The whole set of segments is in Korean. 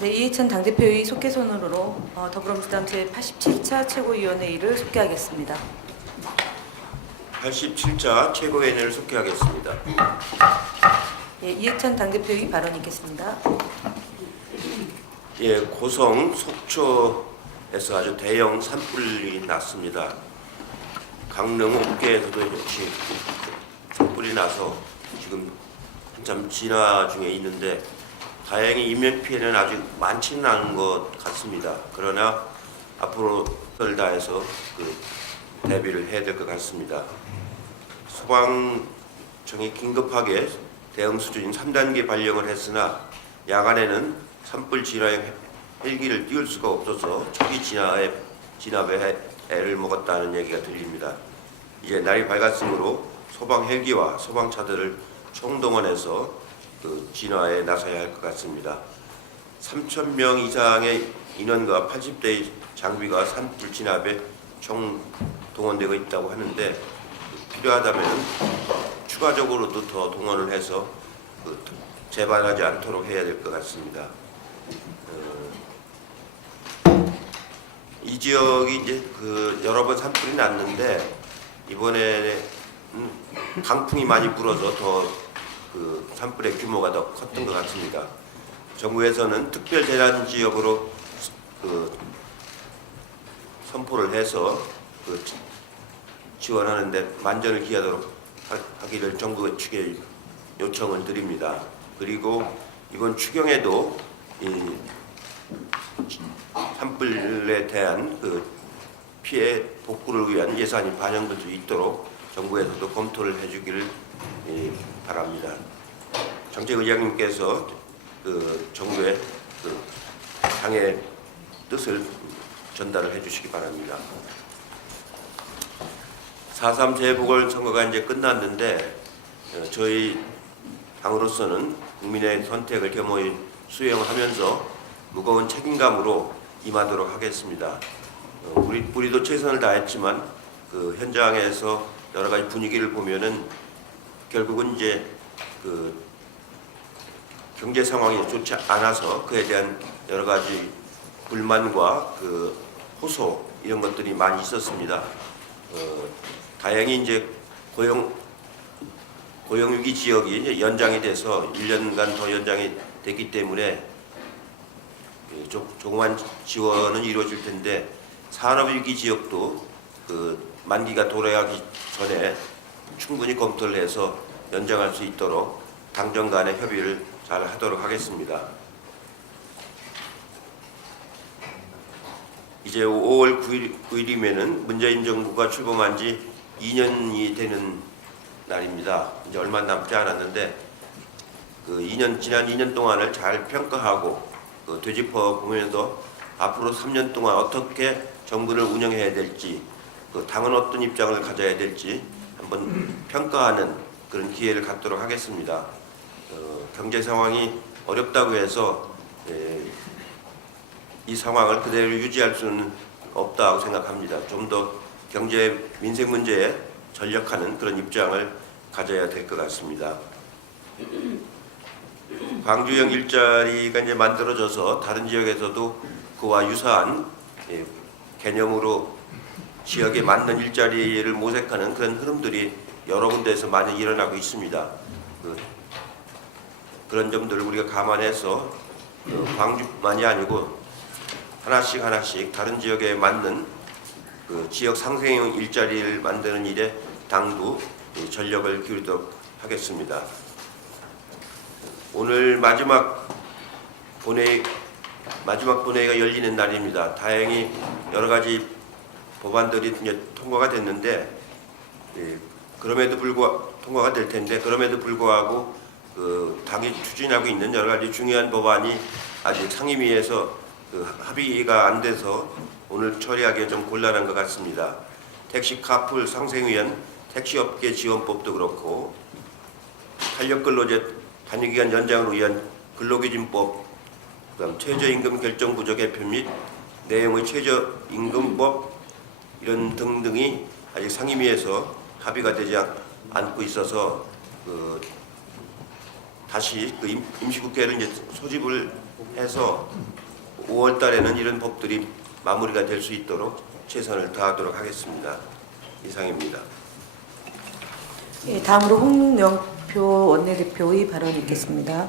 네, 이해찬 당대표의 속개손으로 더불어민주당 제87차 최고위원회의를 속개하겠습니다. 87차 최고위원회를 속개하겠습니다. 예, 이해찬 당대표의 발언이 있겠습니다. 예, 고성 속초에서 아주 대형 산불이 났습니다. 강릉 옥계에서도 역시 산불이 나서 지금 한참 진화 중에 있는데 다행히 인명 피해는 아직 많지는 않은 것 같습니다. 그러나 앞으로 을 다해서 대비를 해야 될 것 같습니다. 소방청이 긴급하게 대응 수준인 3단계 발령을 했으나 야간에는 산불 진화에 헬기를 띄울 수가 없어서 초기 진압에 애를 먹었다는 얘기가 들립니다. 이제 날이 밝았으므로 소방 헬기와 소방차들을 총동원해서 진화에 나서야 할 것 같습니다. 3,000명 이상의 인원과 80대의 장비가 산불 진압에 총 동원되고 있다고 하는데 필요하다면 추가적으로도 더 동원을 해서 재발하지 않도록 해야 될 것 같습니다. 이 지역이 이제 여러 번 산불이 났는데 이번에 강풍이 많이 불어서 더 산불의 규모가 더 컸던 것 같습니다. 정부에서는 특별 재난 지역으로 선포를 해서 지원하는데 만전을 기하도록 하기를 정부 측에 요청을 드립니다. 그리고 이번 추경에도 이 산불에 대한 피해 복구를 위한 예산이 반영될 수 있도록 정부에서도 검토를 해주기를 바랍니다. 정책의장님께서 정부의 당의 뜻을 전달을 해주시기 바랍니다. 4.3 재보궐선거가 이제 끝났는데 저희 당으로서는 국민의 선택을 겸허히 수행하면서 무거운 책임감으로 임하도록 하겠습니다. 우리도 최선을 다했지만 현장에서 여러 가지 분위기를 보면은 결국은 이제 경제 상황이 좋지 않아서 그에 대한 여러 가지 불만과 호소 이런 것들이 많이 있었습니다. 다행히 이제 고용위기 지역이 이제 연장이 돼서 1년간 더 연장이 됐기 때문에 조그만 지원은 이루어질 텐데 산업위기 지역도 만기가 도래하기 전에 충분히 검토를 해서 연장할 수 있도록 당정 간의 협의를 잘 하도록 하겠습니다. 이제 5월 9일이면은 문재인 정부가 출범한 지 2년이 되는 날입니다. 이제 얼마 남지 않았는데 지난 2년 동안을 잘 평가하고 되짚어 보면서 앞으로 3년 동안 어떻게 정부를 운영해야 될지 당은 어떤 입장을 가져야 될지 한번 평가하는 그런 기회를 갖도록 하겠습니다. 경제 상황이 어렵다고 해서 이 상황을 그대로 유지할 수는 없다고 생각합니다. 좀 더 경제 민생 문제에 전력하는 그런 입장을 가져야 될 것 같습니다. 광주형 일자리가 이제 만들어져서 다른 지역에서도 그와 유사한 개념으로 지역에 맞는 일자리를 모색하는 그런 흐름들이 여러 군데에서 많이 일어나고 있습니다. 그런 점들을 우리가 감안해서 광주만이 아니고 하나씩 다른 지역에 맞는 지역 상생형 일자리를 만드는 일에 당도 전력을 기울이도록 하겠습니다. 오늘 마지막 본회의가 열리는 날입니다. 다행히 여러 가지 법안들이 이제 통과가 됐는데 통과가 될 텐데 그럼에도 불구하고 당이 추진하고 있는 여러 가지 중요한 법안이 아직 상임위에서 합의가 안 돼서 오늘 처리하기가 좀 곤란한 것 같습니다. 택시 카풀 상생위원 택시업계 지원법도 그렇고 탄력근로제 단위기간 연장을 위한 근로기준법, 그다음 최저임금 결정 구조 개편 및 내용의 최저임금법 이런 등등이 아직 상임위에서 합의가 되지 않고 있어서 다시 그 임시국회를 이제 소집을 해서 5월 달에는 이런 법들이 마무리가 될 수 있도록 최선을 다하도록 하겠습니다. 이상입니다. 예, 다음으로 홍명표 원내대표의 발언 있겠습니다.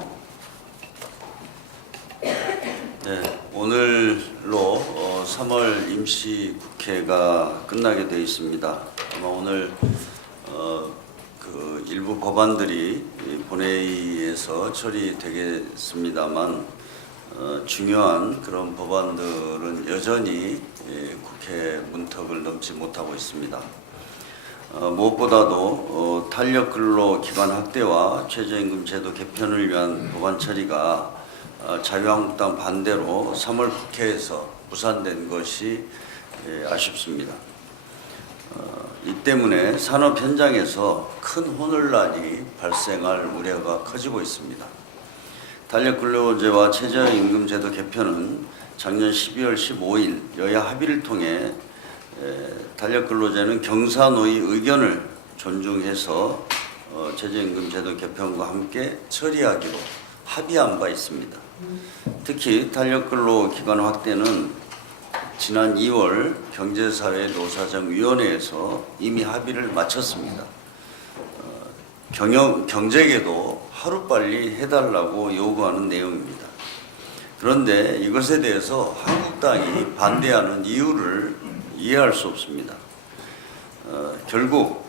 네, 오늘로 3월 임시국회가 끝나게 되어 있습니다. 아마 오늘 그 일부 법안들이 본회의에서 처리되겠습니다만 중요한 그런 법안들은 여전히 국회 문턱을 넘지 못하고 있습니다. 무엇보다도 탄력근로 기간 확대와 최저임금 제도 개편을 위한 법안 처리가 자유한국당 반대로 3월 국회에서 무산된 것이 아쉽습니다. 이 때문에 산업 현장에서 큰 혼란이 발생할 우려가 커지고 있습니다. 탄력근로제와 최저임금제도 개편은 작년 12월 15일 여야 합의를 통해 탄력근로제는 경사노의 의견을 존중해서 최저임금제도 개편과 함께 처리하기로 합의한 바 있습니다. 특히 탄력근로 기간 확대는 지난 2월 경제사회노사정위원회에서 이미 합의를 마쳤습니다. 경제계도 하루빨리 해달라고 요구하는 내용입니다. 그런데 이것에 대해서 한국당이 반대하는 이유를 이해할 수 없습니다. 결국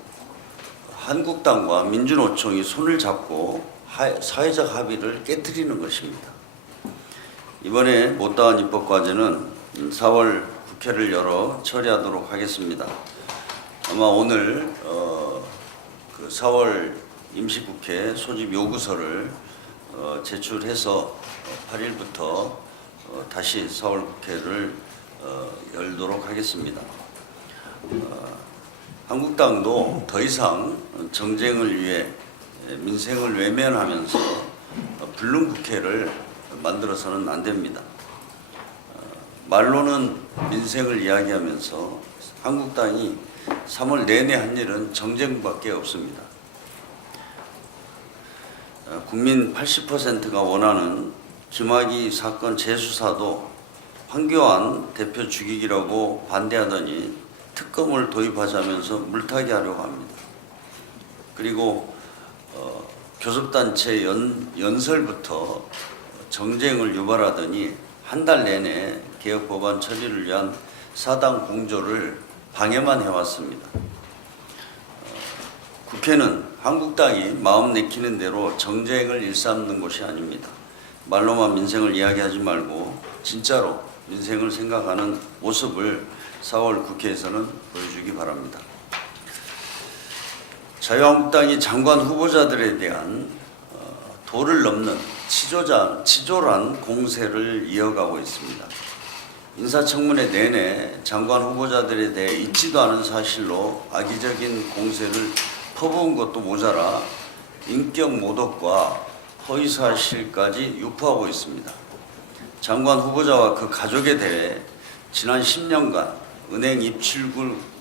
한국당과 민주노총이 손을 잡고 사회적 합의를 깨뜨리는 것입니다. 이번에 못다한 입법과제는 4월 국회를 열어 처리하도록 하겠습니다. 아마 오늘 그 4월 임시국회 소집 요구서를 제출해서 8일부터 다시 4월 국회를 열도록 하겠습니다. 한국당도 더 이상 정쟁을 위해 민생을 외면하면서 불능 국회를 만들어서는 안 됩니다. 말로는 민생을 이야기하면서 한국당이 3월 내내 한 일은 정쟁밖에 없습니다. 국민 80%가 원하는 김학의 사건 재수사도 황교안 대표 죽이기라고 반대하더니 특검을 도입하자면서 물타기 하려고 합니다. 그리고 교섭단체 연설부터 정쟁을 유발하더니 한 달 내내 개혁법안 처리를 위한 사당 공조를 방해만 해왔습니다. 국회는 한국당이 마음 내키는 대로 정쟁을 일삼는 곳이 아닙니다. 말로만 민생을 이야기하지 말고 진짜로 민생을 생각하는 모습을 4월 국회에서는 보여주기 바랍니다. 자유한국당이 장관 후보자들에 대한 도를 넘는 치졸한 공세를 이어가고 있습니다. 인사청문회 내내 장관 후보자들에 대해 있지도 않은 사실로 악의적인 공세를 퍼부은 것도 모자라 인격 모독과 허위사실까지 유포하고 있습니다. 장관 후보자와 그 가족에 대해 지난 10년간 은행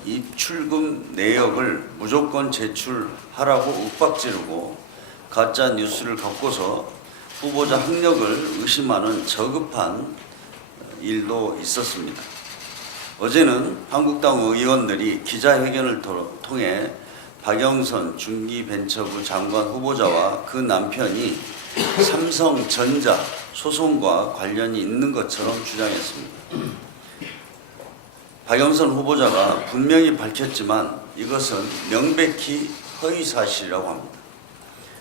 입출금 내역을 무조건 제출하라고 윽박지르고 가짜 뉴스를 갖고서 후보자 학력을 의심하는 저급한 일도 있었습니다. 어제는 한국당 의원들이 기자회견을 통해 박영선 중기벤처부 장관 후보자와 그 남편이 삼성전자 소송과 관련이 있는 것처럼 주장했습니다. 박영선 후보자가 분명히 밝혔지만 이것은 명백히 허위사실이라고 합니다.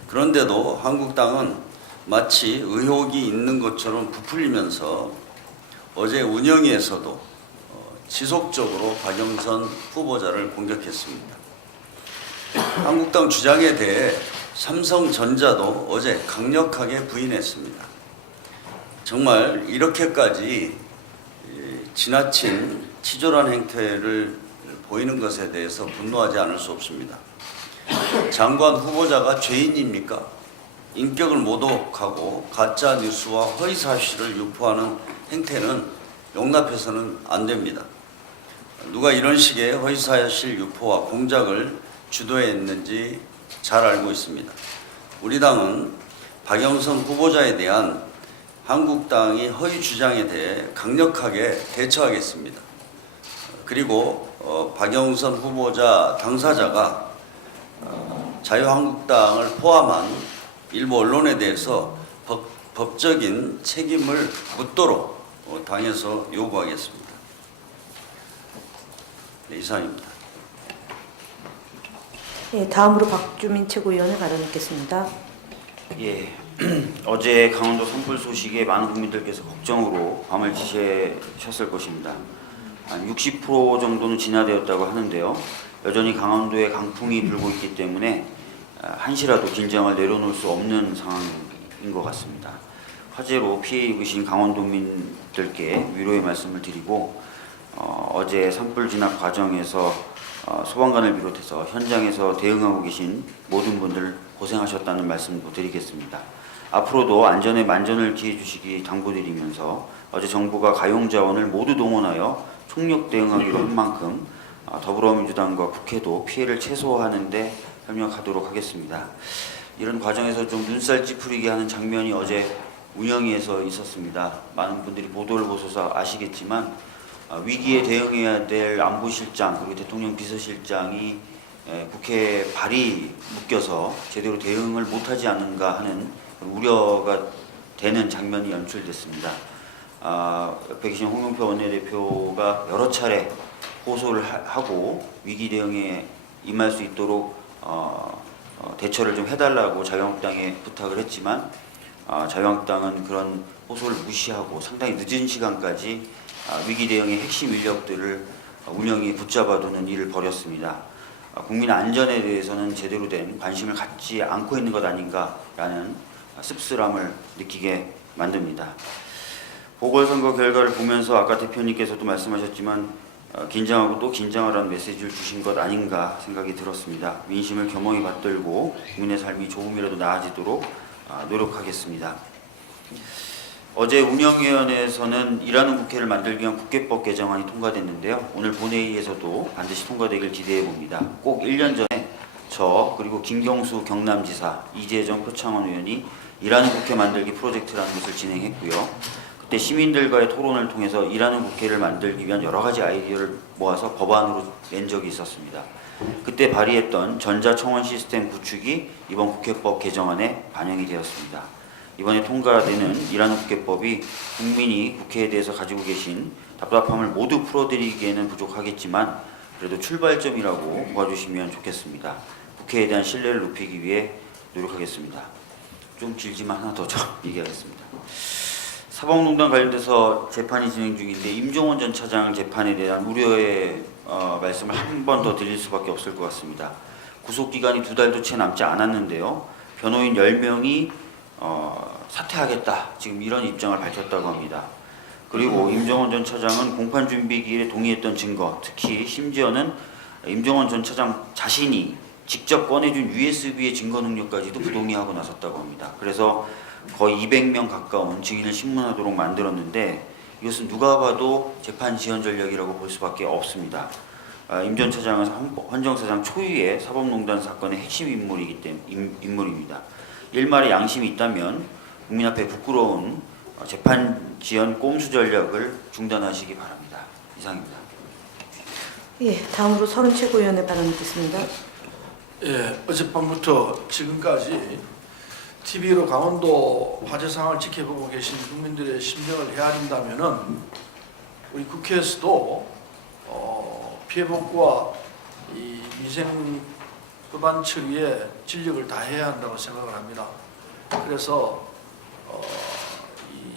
그런데도 한국당은 마치 의혹이 있는 것처럼 부풀리면서 어제 운영위에서도 지속적으로 박영선 후보자를 공격했습니다. 한국당 주장에 대해 삼성전자도 어제 강력하게 부인했습니다. 정말 이렇게까지 지나친 치졸한 행태를 보이는 것에 대해서 분노하지 않을 수 없습니다. 장관 후보자가 죄인입니까? 인격을 모독하고 가짜 뉴스와 허위 사실을 유포하는 행태는 용납해서는 안 됩니다. 누가 이런 식의 허위 사실 유포와 공작을 주도했는지 잘 알고 있습니다. 우리 당은 박영선 후보자에 대한 한국당이 허위 주장에 대해 강력하게 대처하겠습니다. 그리고 박영선 후보자 당사자가 자유한국당을 포함한 일부 언론에 대해서 법적인 책임을 묻도록 당에서 요구하겠습니다. 네, 이상입니다. 예, 다음으로 박주민 최고위원의 발언 듣겠습니다. 예, 어제 강원도 산불 소식에 많은 국민들께서 걱정으로 밤을 지새셨을 것입니다. 한 60% 정도는 진화되었다고 하는데요. 여전히 강원도에 강풍이 불고 있기 때문에 한시라도 긴장을 내려놓을 수 없는 상황인 것 같습니다. 화재로 피해 입으신 강원도민들께 위로의 말씀을 드리고 어제 산불 진압 과정에서 소방관을 비롯해서 현장에서 대응하고 계신 모든 분들 고생하셨다는 말씀도 드리겠습니다. 앞으로도 안전에 만전을 기해 주시기 당부드리면서 어제 정부가 가용자원을 모두 동원하여 총력 대응하기로 한 만큼 더불어민주당과 국회도 피해를 최소화하는 데 협력하도록 하겠습니다. 이런 과정에서 좀 눈살 찌푸리게 하는 장면이 어제 운영위에서 있었습니다. 많은 분들이 보도를 보셔서 아시겠지만 위기에 대응해야 될 안보실장 그리고 대통령 비서실장이 국회 발이 묶여서 제대로 대응을 못하지 않는가 하는 우려가 되는 장면이 연출됐습니다. 옆에 계신 홍영표 원내대표가 여러 차례 호소를 하고 위기 대응에 임할 수 있도록 대처를 좀 해달라고 자유한국당에 부탁을 했지만 자유한국당은 그런 호소를 무시하고 상당히 늦은 시간까지 위기 대응의 핵심 인력들을 운영이 붙잡아두는 일을 벌였습니다. 국민 안전에 대해서는 제대로 된 관심을 갖지 않고 있는 것 아닌가라는 씁쓸함을 느끼게 만듭니다. 보궐선거 결과를 보면서 아까 대표님께서도 말씀하셨지만 긴장하고 또 긴장하라는 메시지를 주신 것 아닌가 생각이 들었습니다. 민심을 겸허히 받들고 국민의 삶이 조금이라도 나아지도록 노력하겠습니다. 어제 운영위원회에서는 일하는 국회를 만들기 위한 국회법 개정안이 통과됐는데요. 오늘 본회의에서도 반드시 통과되길 기대해 봅니다. 꼭 1년 전에 저 그리고 김경수 경남지사, 이재정 표창원 의원이 일하는 국회 만들기 프로젝트라는 것을 진행했고요. 그때 시민들과의 토론을 통해서 일하는 국회를 만들기 위한 여러 가지 아이디어를 모아서 법안으로 낸 적이 있었습니다. 그때 발의했던 전자청원 시스템 구축이 이번 국회법 개정안에 반영이 되었습니다. 이번에 통과되는 일하는 국회법이 국민이 국회에 대해서 가지고 계신 답답함을 모두 풀어드리기에는 부족하겠지만 그래도 출발점이라고 봐주시면 좋겠습니다. 국회에 대한 신뢰를 높이기 위해 노력하겠습니다. 좀 길지만 하나 더 얘기하겠습니다. 사법농단 관련돼서 재판이 진행 중인데 임종원 전 차장 재판에 대한 우려의 말씀을 한 번 더 드릴 수밖에 없을 것 같습니다. 구속기간이 2달도 채 남지 않았는데요. 변호인 10명이 사퇴하겠다 지금 이런 입장을 밝혔다고 합니다. 그리고 임종원 전 차장은 공판 준비 기일에 동의했던 증거, 특히 심지어는 임종원 전 차장 자신이 직접 꺼내준 USB의 증거 능력까지도 부동의하고 나섰다고 합니다. 그래서 거의 200명 가까운 증인을 신문하도록 만들었는데 이것은 누가 봐도 재판 지연 전략이라고 볼 수밖에 없습니다. 임 전 차장은 헌정사상 초유의 사법농단 사건의 핵심 인물입니다. 일말의 양심이 있다면 국민 앞에 부끄러운 재판 지연 꼼수 전략을 중단하시기 바랍니다. 이상입니다. 예, 다음으로 서른 최고위원의 발언 듣겠습니다. 예, 어젯밤부터 지금까지 TV로 강원도 화재 상황을 지켜보고 계신 국민들의 심정을 헤아린다면은 우리 국회에서도 피해 복구와 이 민생 법안 처리에 진력을 다해야 한다고 생각을 합니다. 그래서 이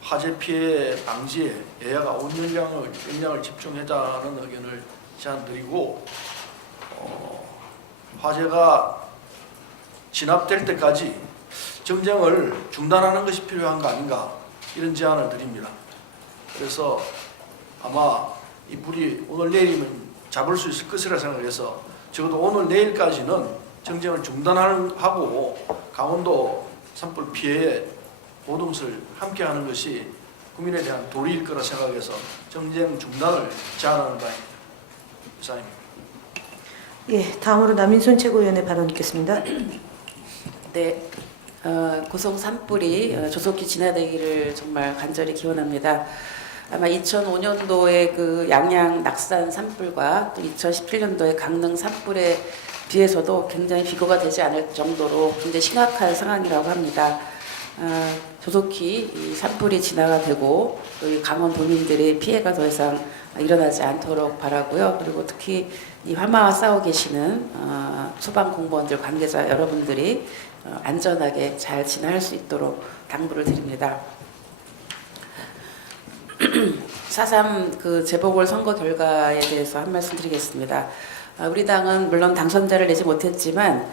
화재 피해 방지에 여야가 온 역량을 집중하자는 의견을 제안드리고 화재가 진압될 때까지 정쟁을 중단하는 것이 필요한 거 아닌가 이런 제안을 드립니다. 그래서 아마 이 불이 오늘 내일이면 잡을 수 있을 것이라 생각해서 적어도 오늘 내일까지는 정쟁을 중단하고 강원도 산불 피해에 모든 것을 함께하는 것이 국민에 대한 도리일 거라 생각해서 정쟁 중단을 제안하는 바입니다. 이상입니다. 예, 다음으로 남인순 최고위원의 발언 듣겠습니다. 네, 고성 산불이 조속히 진화되기를 정말 간절히 기원합니다. 아마 2005년도에 그 양양 낙산 산불과 또 2017년도에 강릉 산불에 비해서도 굉장히 비교가 되지 않을 정도로 굉장히 심각한 상황이라고 합니다. 조속히 이 산불이 진화가 되고 또 이 강원도민들의 피해가 더 이상 일어나지 않도록 바라고요. 그리고 특히 이 화마와 싸워 계시는 소방 공무원들 관계자 여러분들이 안전하게 잘 진화할 수 있도록 당부를 드립니다. 4.3 그 재보궐선거 결과에 대해서 한 말씀 드리겠습니다. 우리 당은 물론 당선자를 내지 못했지만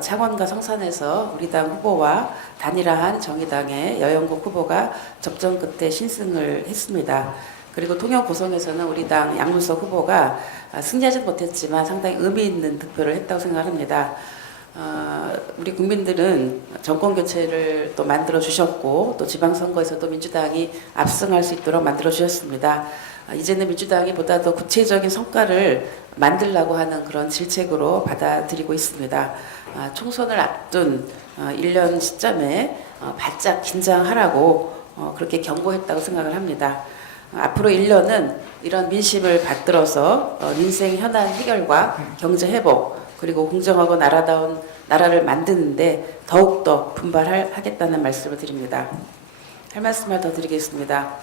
창원과 성산에서 우리 당 후보와 단일화한 정의당의 여영국 후보가 접전 끝에 신승을 했습니다. 그리고 통영 고성에서는 우리 당 양문석 후보가 승리하지 못했지만 상당히 의미 있는 득표를 했다고 생각합니다. 우리 국민들은 정권 교체를 또 만들어 주셨고 또 지방선거에서도 민주당이 압승할 수 있도록 만들어 주셨습니다. 이제는 민주당이 보다 더 구체적인 성과를 만들려고 하는 그런 질책으로 받아들이고 있습니다. 총선을 앞둔 1년 시점에 바짝 긴장하라고 그렇게 경고했다고 생각을 합니다. 앞으로 1년은 이런 민심을 받들어서 민생 현안 해결과 경제 회복 그리고 공정하고 나라다운 나라를 만드는데 더욱더 분발하겠다는 말씀을 드립니다. 할 말씀을 더 드리겠습니다.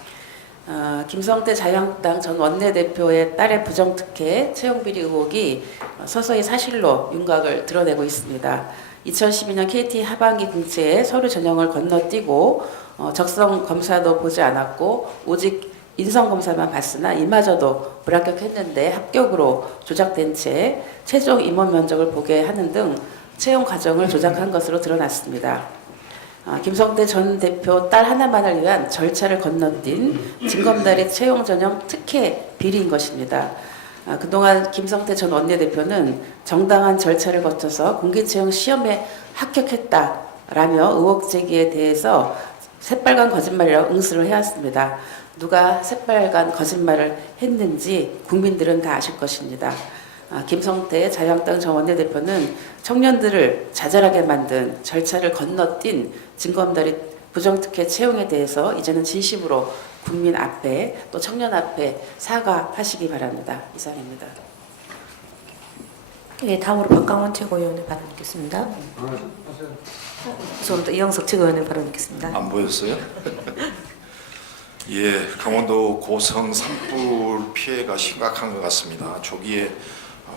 김성태 자유한국당 전 원내대표의 딸의 부정특혜 채용비리 의혹이 서서히 사실로 윤곽을 드러내고 있습니다. 2012년 KT 하반기 공채에 서류 전형을 건너뛰고 적성 검사도 보지 않았고 오직 인성검사만 봤으나 이마저도 불합격했는데 합격으로 조작된 채 최종 임원 면접을 보게 하는 등 채용 과정을 조작한 것으로 드러났습니다. 김성태 전 대표 딸 하나만을 위한 절차를 건너뛴 진검다리 채용 전형 특혜 비리인 것입니다. 그동안 김성태 전 원내대표는 정당한 절차를 거쳐서 공개채용 시험에 합격했다라며 의혹 제기에 대해서 새빨간 거짓말이라고 응수를 해왔습니다. 누가 새빨간 거짓말을 했는지 국민들은 다 아실 것입니다. 김성태 자유한국당 전 원내대표는 청년들을 자잘하게 만든 절차를 건너뛴 진검다리 부정특혜 채용에 대해서 이제는 진심으로 국민 앞에 또 청년 앞에 사과하시기 바랍니다. 이상입니다. 예, 다음으로 박강원 최고위원의 발언 듣겠습니다. 죄송합니다. 이영석 최고위원의 발언 듣겠습니다. 안 보였어요? 예, 강원도 고성 산불 피해가 심각한 것 같습니다. 조기에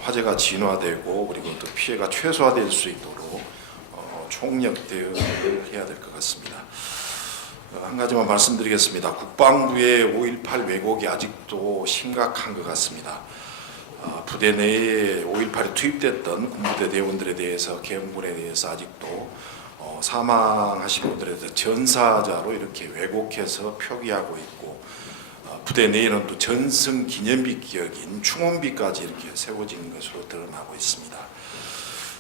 화재가 진화되고 그리고 또 피해가 최소화될 수 있도록 총력 대응을 해야 될 것 같습니다. 한 가지만 말씀드리겠습니다. 국방부의 5.18 왜곡이 아직도 심각한 것 같습니다. 부대 내에 5.18에 투입됐던 군부대 대원들에 대해서 계엄군에 대해서 아직도 사망하신 분들에 대해서 전사자로 이렇게 왜곡해서 표기하고 있고 부대 내에는 또 전승 기념비 격인 충원비까지 이렇게 세워진 것으로 드러나고 있습니다.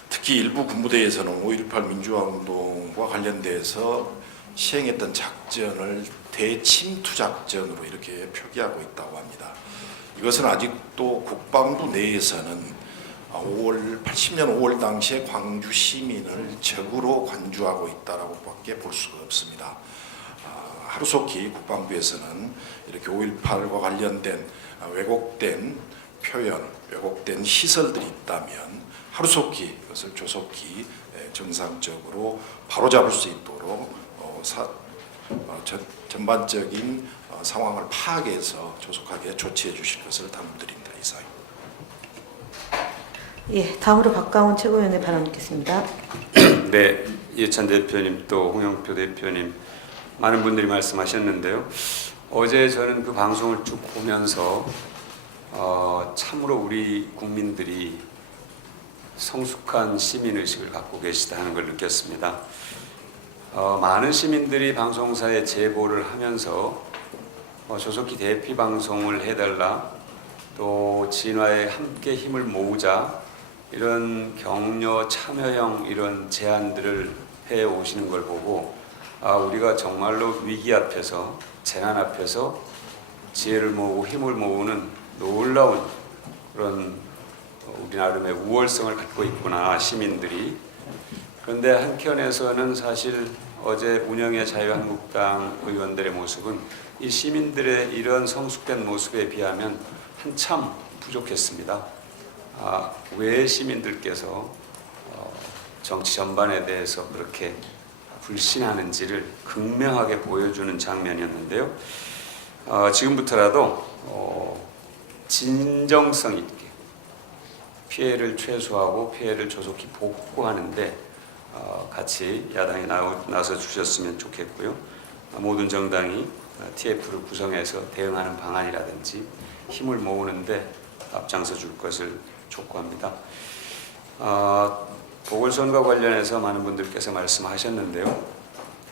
특히 일부 군부대에서는 5.18 민주화 운동과 관련돼서 시행했던 작전을 대침투 작전으로 이렇게 표기하고 있다고 합니다. 이것은 아직도 국방부 내에서는 80년 5월 당시에 광주 시민을 적으로 관주하고 있다라고 밖에 볼 수가 없습니다. 하루속히 국방부에서는 이렇게 5.18과 관련된 왜곡된 표현, 왜곡된 시설들이 있다면 하루속히 그것을 조속히 정상적으로 바로잡을 수 있도록 전반적인 상황을 파악해서 조속하게 조치해 주실 것을 당부드립니다. 이상입니다. 예, 다음으로 박강원 최고위원의 발언 듣겠습니다. 네, 이해찬 대표님 또 홍영표 대표님 많은 분들이 말씀하셨는데요. 어제 저는 그 방송을 쭉 보면서 참으로 우리 국민들이 성숙한 시민의식을 갖고 계시다 하는 걸 느꼈습니다. 많은 시민들이 방송사에 제보를 하면서 조속히 대피 방송을 해달라 또 진화에 함께 힘을 모으자 이런 격려 참여형 이런 제안들을 해 오시는 걸 보고 우리가 정말로 위기 앞에서 재난 앞에서 지혜를 모으고 힘을 모으는 놀라운 그런 우리 나름의 우월성을 갖고 있구나 시민들이 그런데 한켠에서는 사실 어제 운영의 자유한국당 의원들의 모습은 이 시민들의 이런 성숙된 모습에 비하면 한참 부족했습니다. 왜 시민들께서 정치 전반에 대해서 그렇게 불신하는지를 극명하게 보여주는 장면이었는데요. 지금부터라도 진정성 있게 피해를 최소화하고 피해를 조속히 복구하는데 같이 야당이 나서 주셨으면 좋겠고요. 모든 정당이 TF를 구성해서 대응하는 방안이라든지 힘을 모으는데 앞장서 줄 것을 촉구합니다. 보궐선거 관련해서 많은 분들께서 말씀하셨는데요.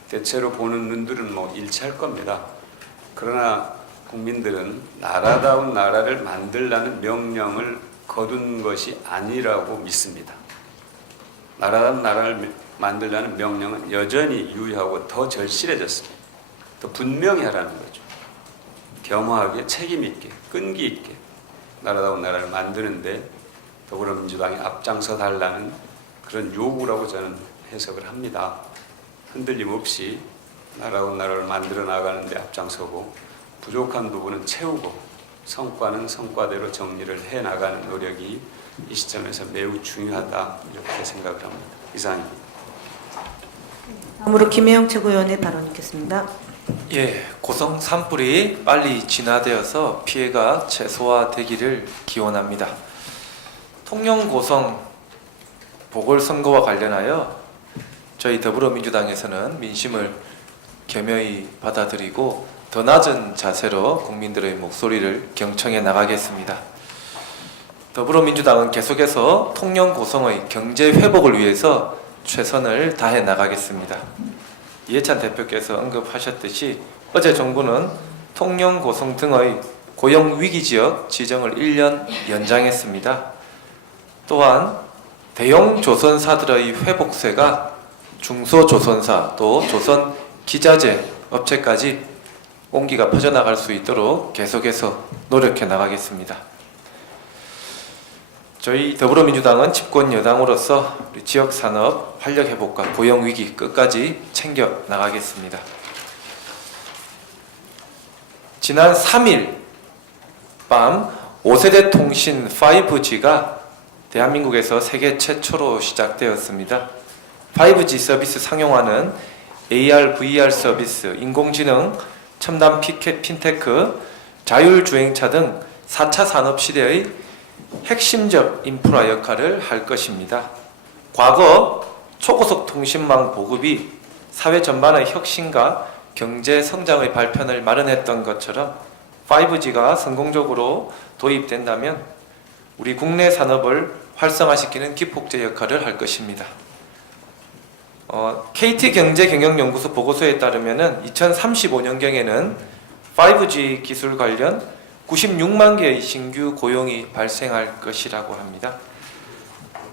대체로 보는 눈들은 일치할 겁니다. 그러나 국민들은 나라다운 나라를 만들라는 명령을 거둔 것이 아니라고 믿습니다. 나라다운 나라를 만들라는 명령은 여전히 유효하고 더 절실해졌습니다. 더 분명히 하라는 거죠. 겸허하게 책임 있게 끈기 있게 나라다운 나라를 만드는데 더불어민주당이 앞장서 달라는 그런 요구라고 저는 해석을 합니다. 흔들림 없이 나라다운 나라를 만들어 나가는데 앞장서고 부족한 부분은 채우고 성과는 성과대로 정리를 해나가는 노력이 이 시점에서 매우 중요하다 이렇게 생각을 합니다. 이상입니다. 다음으로 김혜영 최고위원의 발언 있겠습니다. 예, 고성 산불이 빨리 진화되어서 피해가 최소화되기를 기원합니다. 통영 고성 보궐선거와 관련하여 저희 더불어민주당에서는 민심을 겸허히 받아들이고 더 낮은 자세로 국민들의 목소리를 경청해 나가겠습니다. 더불어민주당은 계속해서 통영 고성의 경제 회복을 위해서 최선을 다해 나가겠습니다. 이해찬 대표께서 언급하셨듯이 어제 정부는 통영 고성 등의 고용 위기 지역 지정을 1년 연장했습니다. 또한 대형 조선사들의 회복세가 중소조선사 또 조선 기자재 업체까지 온기가 퍼져나갈 수 있도록 계속해서 노력해 나가겠습니다. 저희 더불어민주당은 집권 여당으로서 우리 지역 산업 활력 회복과 고용 위기 끝까지 챙겨 나가겠습니다. 지난 3일 밤 5세대 통신 5G가 대한민국에서 세계 최초로 시작되었습니다. 5G 서비스 상용화는 AR, VR 서비스, 인공지능, 첨단 핀테크, 자율주행차 등 4차 산업시대의 핵심적 인프라 역할을 할 것입니다. 과거 초고속 통신망 보급이 사회 전반의 혁신과 경제 성장의 발판을 마련했던 것처럼 5G가 성공적으로 도입된다면 우리 국내 산업을 활성화시키는 기폭제 역할을 할 것입니다. KT경제경영연구소 보고서에 따르면 2035년경에는 5G 기술 관련 96만 개의 신규 고용이 발생할 것이라고 합니다.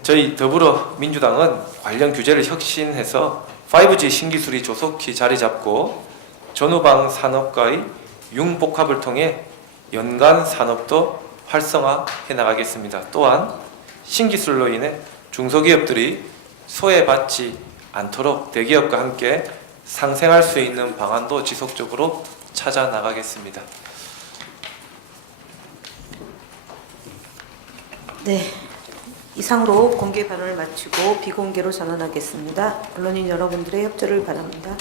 저희 더불어민주당은 관련 규제를 혁신해서 5G 신기술이 조속히 자리 잡고 전후방 산업과의 융복합을 통해 연간 산업도 활성화해 나가겠습니다. 또한 신기술로 인해 중소기업들이 소외받지 않도록 대기업과 함께 상생할 수 있는 방안도 지속적으로 찾아 나가겠습니다. 네, 이상으로 공개 발언을 마치고 비공개로 전환하겠습니다. 언론인 여러분들의 협조를 바랍니다.